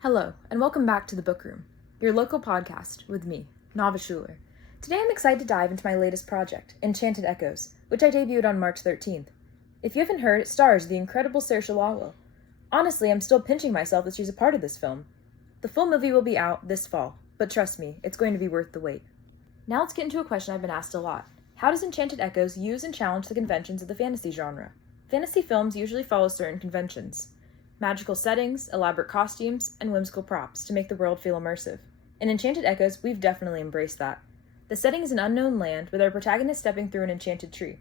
Hello, and welcome back to The Book Room, your local podcast with me, Nava Schuler. Today I'm excited to dive into my latest project, Enchanted Echoes, which I debuted on March 13th. If you haven't heard, it stars the incredible Saoirse Lawwell. Honestly, I'm still pinching myself that she's a part of this film. The full movie will be out this fall, but trust me, it's going to be worth the wait. Now let's get into a question I've been asked a lot. How does Enchanted Echoes use and challenge the conventions of the fantasy genre? Fantasy films usually follow certain conventions. Magical settings, elaborate costumes, and whimsical props to make the world feel immersive. In Enchanted Echoes, we've definitely embraced that. The setting is an unknown land with our protagonist stepping through an enchanted tree.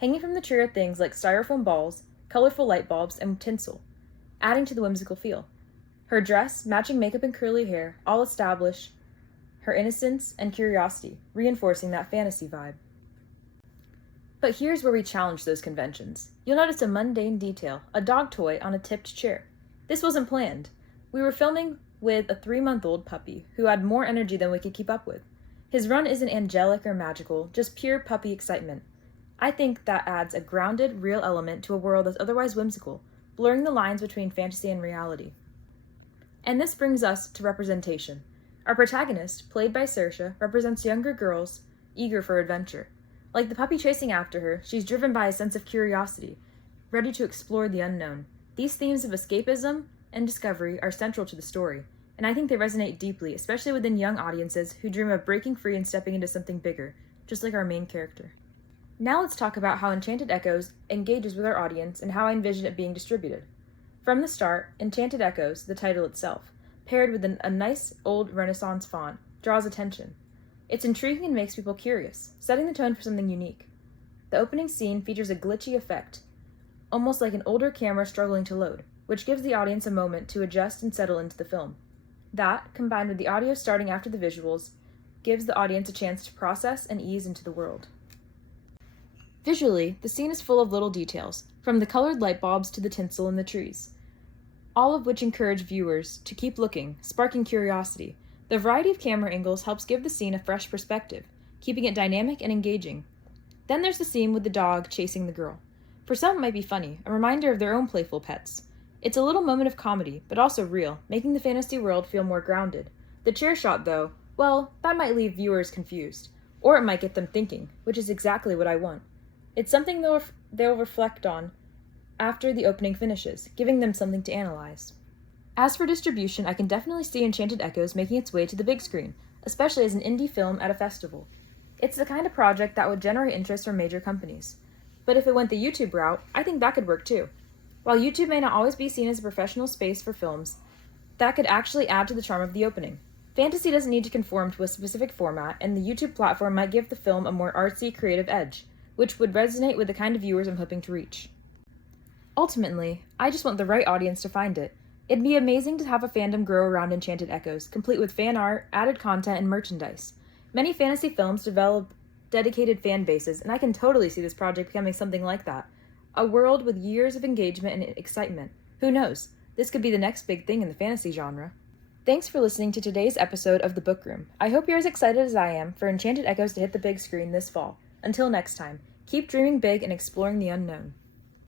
Hanging from the tree are things like styrofoam balls, colorful light bulbs, and tinsel, adding to the whimsical feel. Her dress, matching makeup and curly hair all establish her innocence and curiosity, reinforcing that fantasy vibe. But here's where we challenge those conventions. You'll notice a mundane detail, a dog toy on a tipped chair. This wasn't planned. We were filming with a 3-month-old puppy who had more energy than we could keep up with. His run isn't angelic or magical, just pure puppy excitement. I think that adds a grounded, real element to a world that's otherwise whimsical, blurring the lines between fantasy and reality. And this brings us to representation. Our protagonist, played by Saoirse, represents younger girls eager for adventure. Like the puppy chasing after her, she's driven by a sense of curiosity, ready to explore the unknown. These themes of escapism and discovery are central to the story, and I think they resonate deeply, especially within young audiences who dream of breaking free and stepping into something bigger, just like our main character. Now let's talk about how Enchanted Echoes engages with our audience and how I envision it being distributed. From the start, Enchanted Echoes, the title itself, paired with a nice old Renaissance font, draws attention. It's intriguing and makes people curious, setting the tone for something unique. The opening scene features a glitchy effect, almost like an older camera struggling to load, which gives the audience a moment to adjust and settle into the film. That, combined with the audio starting after the visuals, gives the audience a chance to process and ease into the world. Visually, the scene is full of little details, from the colored light bulbs to the tinsel in the trees, all of which encourage viewers to keep looking, sparking curiosity. The variety of camera angles helps give the scene a fresh perspective, keeping it dynamic and engaging. Then there's the scene with the dog chasing the girl. For some it might be funny, a reminder of their own playful pets. It's a little moment of comedy, but also real, making the fantasy world feel more grounded. The chair shot, though, well, that might leave viewers confused, or it might get them thinking, which is exactly what I want. It's something they'll reflect on after the opening finishes, giving them something to analyze. As for distribution, I can definitely see Enchanted Echoes making its way to the big screen, especially as an indie film at a festival. It's the kind of project that would generate interest from major companies. But if it went the YouTube route, I think that could work too. While YouTube may not always be seen as a professional space for films, that could actually add to the charm of the opening. Fantasy doesn't need to conform to a specific format, and the YouTube platform might give the film a more artsy, creative edge, which would resonate with the kind of viewers I'm hoping to reach. Ultimately, I just want the right audience to find it. It'd be amazing to have a fandom grow around Enchanted Echoes, complete with fan art, added content, and merchandise. Many fantasy films develop dedicated fan bases, and I can totally see this project becoming something like that. A world with years of engagement and excitement. Who knows? This could be the next big thing in the fantasy genre. Thanks for listening to today's episode of The Book Room. I hope you're as excited as I am for Enchanted Echoes to hit the big screen this fall. Until next time, keep dreaming big and exploring the unknown.